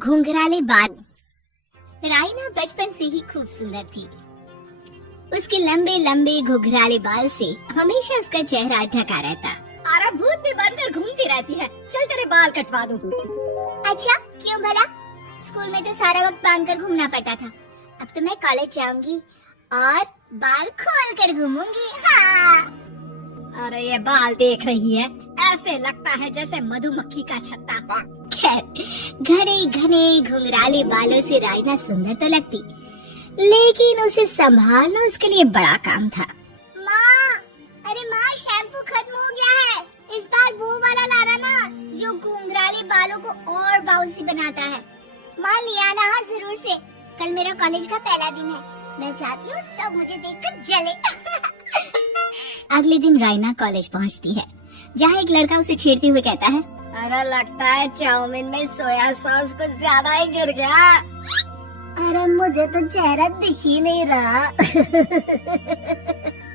घुंघराले बाल। राइना बचपन से ही खूब सुंदर थी। उसके लंबे लंबे घुंघराले बाल से हमेशा उसका चेहरा ढका रहता। अरे भूत भी बनकर घूमती रहती है, चल तेरे बाल कटवा दूं। अच्छा, क्यों भला? स्कूल में तो सारा वक्त बांधकर घूमना पड़ता था। अब तो मैं कॉलेज जाऊंगी और बाल खोल कर घूमूंगी। हाँ। अरे ये बाल देख रही है, ऐसे लगता है जैसे मधुमक्खी का छत्ता। खैर, घने घने घुंघराले बालों से राइना सुंदर तो लगती, लेकिन उसे संभालना उसके लिए बड़ा काम था। माँ, अरे माँ, शैम्पू खत्म हो गया है। इस बार वो वाला लाना ना, जो घुंघराले बालों को और बाउंसी बनाता है। माँ, लिया ना? हाँ, जरूर से। कल मेरा कॉलेज का पहला दिन है। मैं चाहती हूँ सब मुझे देखकर जले। अगले दिन राइना कॉलेज पहुँचती है, जहाँ एक लड़का उसे छेड़ते हुए कहता है, अरे लगता है चाउमीन में सोया सॉस कुछ ज्यादा ही गिर गया। अरे मुझे तो चेहरा दिख ही नहीं रहा।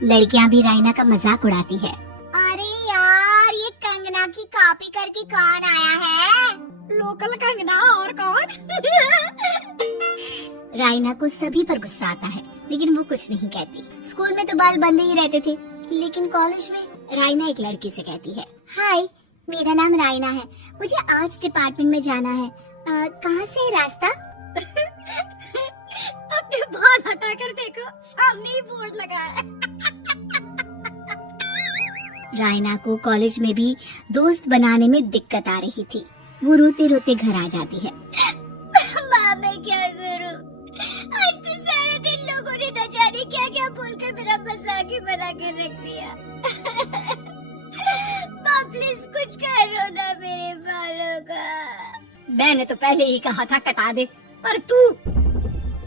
लड़कियां भी राइना का मजाक उड़ाती है। अरे यार, ये कंगना की कॉपी करके कौन आया है? लोकल कंगना और कौन? राइना को सभी पर गुस्सा आता है, लेकिन वो कुछ नहीं कहती। स्कूल में तो बाल बंदे ही रहते थे, लेकिन कॉलेज में राइना एक लड़की से कहती है, हाय, मेरा नाम राइना है, मुझे आर्ट्स डिपार्टमेंट में जाना है। कहाँ से है रास्ता? अपने बाल हटा कर देखो, सामने ही बोर्ड लगा है। राइना को कॉलेज में भी दोस्त बनाने में दिक्कत आ रही थी। वो रोते रोते घर आ जाती है। माँ, मैं क्या करूं? आज तो सारा दिन लोगों ने न जाने क्या क्या बोलकर मेरा मजाक ही बना के रख दिया। माँ, प्लीज कुछ करो ना मेरे बालों का। मैंने तो पहले ही कहा था कटा दे, पर तू।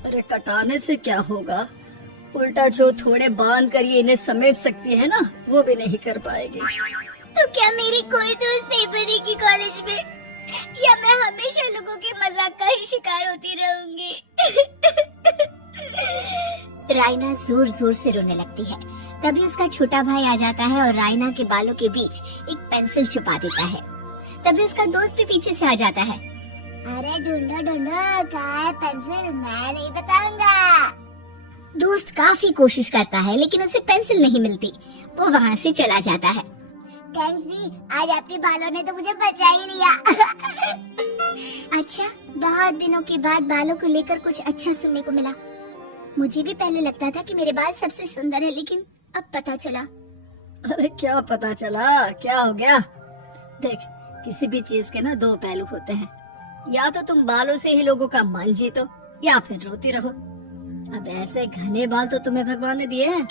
अरे कटाने से क्या होगा, उल्टा जो थोड़े बांध कर ये इन्हें समेट सकती है ना, वो भी नहीं कर पाएगी। तो क्या मेरी कोई दोस्त नहीं बनेगी कॉलेज में, या मैं हमेशा लोगों के मजाक का ही शिकार होती रहूंगी? राइना जोर जोर से रोने लगती है। तभी उसका छोटा भाई आ जाता है और राइना के बालों के बीच एक पेंसिल छुपा देता है। तभी उसका दोस्त भी पीछे से आ जाता है। अरे ढूंढो ढूंढो, कहाँ है पेंसिल? मैं नहीं बताऊंगा। दोस्त काफी कोशिश करता है, लेकिन उसे पेंसिल नहीं मिलती। वो वहाँ से चला जाता है। थैंक्स दी, आज आपके बालों ने तो मुझे बचा ही लिया। अच्छा, बहुत दिनों के बाद बालों को लेकर कुछ अच्छा सुनने को मिला। मुझे भी पहले लगता था कि मेरे बाल सबसे सुंदर है, लेकिन अब पता चला। अरे क्या पता चला? क्या हो गया? देख, किसी भी चीज के ना दो पहलू होते हैं। या तो तुम बालों से ही लोगों का मन जीतो, या फिर रोती रहो। अब ऐसे घने बाल तो तुम्हें भगवान ने दिए हैं।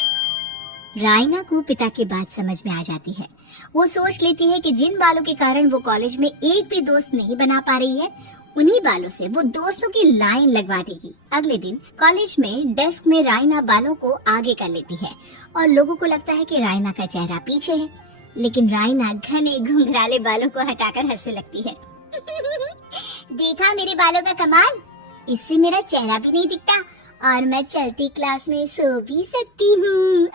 राइना को पिता की बात समझ में आ जाती है। वो सोच लेती है कि जिन बालों के कारण वो कॉलेज में एक भी दोस्त नहीं बना पा रही है, उन्हीं बालों से वो दोस्तों की लाइन लगवा देगी। अगले दिन कॉलेज में डेस्क में राइना बालों को आगे कर लेती है और लोगों को लगता है कि राइना का चेहरा पीछे है, लेकिन राइना घने घुंघराले बालों को हटाकर हंसने लगती है। देखा मेरे बालों का कमाल? इससे मेरा चेहरा भी नहीं दिखता और मैं चलती क्लास में सो भी सकती हूँ।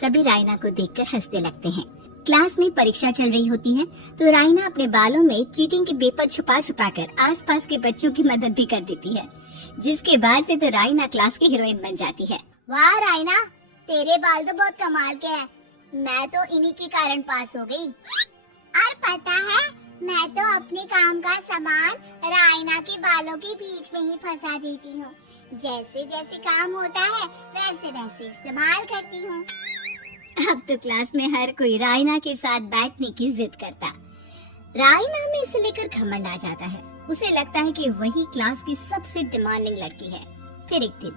सभी राइना को देखकर हंसने लगते हैं। क्लास में परीक्षा चल रही होती है, तो राइना अपने बालों में चीटिंग के पेपर छुपा छुपा कर आसपास के बच्चों की मदद भी कर देती है, जिसके बाद से तो राइना क्लास की हीरोइन बन जाती है। वाह राइना, तेरे बाल तो बहुत कमाल के हैं। मैं तो इन्हीं के कारण पास हो गई। और पता है, मैं तो अपने काम का सामान राइना के बालों के बीच में ही फंसा देती हूँ। जैसे जैसे काम होता है वैसे वैसे इस्तेमाल करती हूँ। अब तो क्लास में हर कोई राइना के साथ बैठने की जिद करता। राइना में इसे लेकर घमंड आ जाता है। उसे लगता है कि वही क्लास की सबसे डिमांडिंग लड़की है। फिर एक दिन,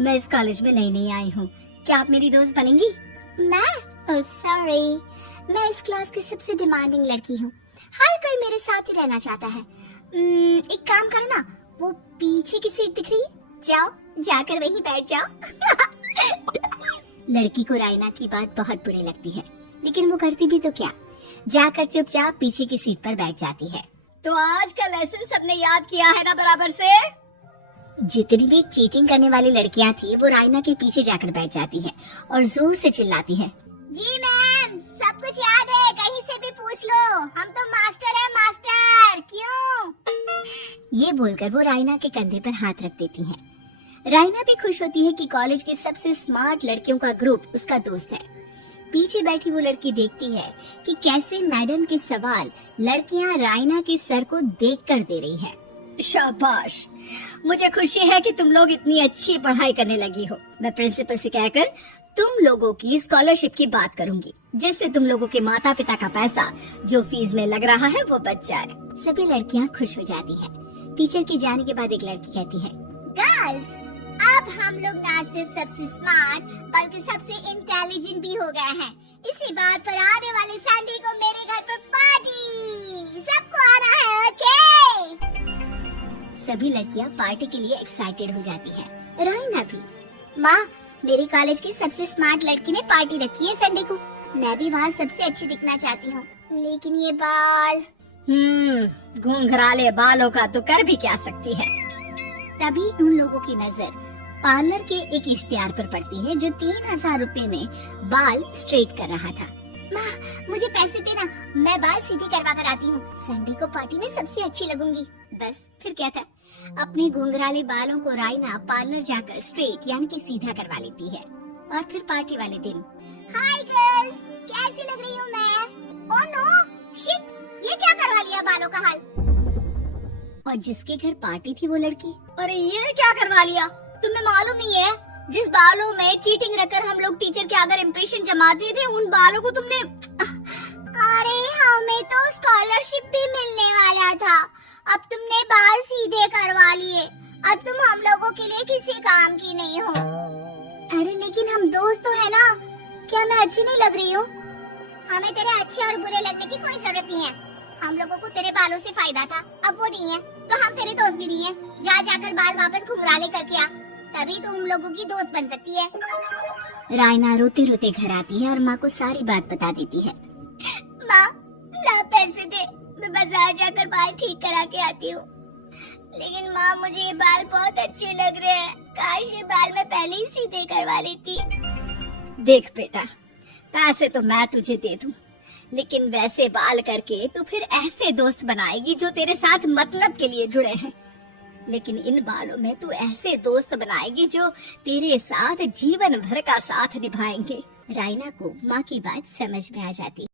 मैं इस कॉलेज में नई नई आई हूँ, क्या आप मेरी दोस्त बनेंगी? मैं? ओह सॉरी, मैं इस क्लास की सबसे डिमांडिंग लड़की हूँ। हर कोई मेरे साथ ही रहना चाहता है। एक काम करो ना, वो पीछे की सीट दिख रही है, जाओ जाकर वहीं बैठ जाओ। लड़की को राइना की बात बहुत बुरी लगती है, लेकिन वो करती भी तो क्या, जाकर चुपचाप पीछे की सीट पर बैठ जाती है। तो आज का लेसन सबने याद किया है ना बराबर से? जितनी भी चीटिंग करने वाली लड़कियां थी, वो राइना के पीछे जाकर बैठ जाती है और जोर से चिल्लाती है, जी मैम, सब कुछ याद है, कहीं से भी पूछ लो, हम तो मास्टर है, मास्टर। क्यों? ये बोलकर वो रायना के कंधे पर हाथ रख देती हैं। रायना भी खुश होती है कि कॉलेज की सबसे स्मार्ट लड़कियों का ग्रुप उसका दोस्त है। पीछे बैठी वो लड़की देखती है कि कैसे मैडम के सवाल लड़कियां रायना के सर को देखकर दे रही है। शाबाश, मुझे खुशी है कि तुम लोग इतनी अच्छी पढ़ाई करने लगी हो। मैं प्रिंसिपल से कहकर तुम लोगों की स्कॉलरशिप की बात करूंगी, जिससे तुम लोगों के माता पिता का पैसा जो फीस में लग रहा है वो बच जाए। सभी लड़कियां खुश हो जाती हैं। टीचर के जाने के बाद एक लड़की कहती है, गर्ल्स, अब हम लोग ना सिर्फ सबसे स्मार्ट बल्कि सबसे इंटेलिजेंट भी हो गए हैं। इसी बात पर आने वाले संडे को मेरे घर पर पार्टी, सबको आना है, ओके? सभी लड़कियां पार्टी के लिए एक्साइटेड हो जाती हैं। रायना भी। माँ, मेरे कॉलेज की सबसे स्मार्ट लड़की ने पार्टी रखी है संडे को। मैं भी वहाँ सबसे अच्छी दिखना चाहती हूँ, लेकिन ये बाल। घुंघराले बालों का तो कर भी क्या सकती है। तभी उन लोगों की नजर पार्लर के एक इश्तिहार पर पड़ती है जो 3000 रुपए में बाल स्ट्रेट कर रहा था। माँ, मुझे पैसे देना, मैं बाल सीधे करवा कर आती हूँ। संडे को पार्टी में सबसे अच्छी लगूंगी। बस फिर क्या था, अपने घुंघराले बालों को रायना पार्लर जाकर स्ट्रेट यानी कि सीधा करवा लेती है। और फिर पार्टी वाले दिन, हाय गर्ल्स, कैसी लग रही हूँ मैं? ओह नो, शिट, ये क्या करवा लिया बालों का हाल? और जिसके घर पार्टी थी वो लड़की, अरे ये क्या करवा लिया? तुम्हें मालूम नहीं है, जिस बालों में चीटिंग रखकर हम लोग टीचर के अगर इम्प्रेशन जमाते थे, उन बालों को तुमने। अरे हमें तो स्कॉलरशिप भी मिलने वाला था, अब तुमने बाल सीधे करवा लिए। अब तुम हम लोगों के लिए किसी काम की नहीं हो। अरे लेकिन हम दोस्त तो है ना, क्या मैं अच्छी नहीं लग रही हूँ? हमें तेरे अच्छे और बुरे लगने की कोई जरूरत नहीं है। हम लोगों को तेरे बालों से फायदा था, अब वो नहीं है, तो हम तेरे दोस्त भी नहीं है। जा जाकर बाल वापस घुंघराले करके आ, तभी तुम लोगों की दोस्त बन सकती है। रायना रोते रोते घर आती है और माँ को सारी बात बता देती है। माँ, ला पैसे दे, मैं बाजार जाकर बाल ठीक करा के आती हूँ। लेकिन माँ, मुझे ये बाल बहुत अच्छे लग रहे हैं, काश ये बाल मैं पहले ही सीधे करवा लेती। देख बेटा, पैसे तो मैं तुझे दे दूं, लेकिन वैसे बाल करके तू फिर ऐसे दोस्त बनाएगी जो तेरे साथ मतलब के लिए जुड़े हैं। लेकिन इन बालों में तू ऐसे दोस्त बनाएगी जो तेरे साथ जीवन भर का साथ निभाएंगे। रायना को माँ की बात समझ में आ जाती।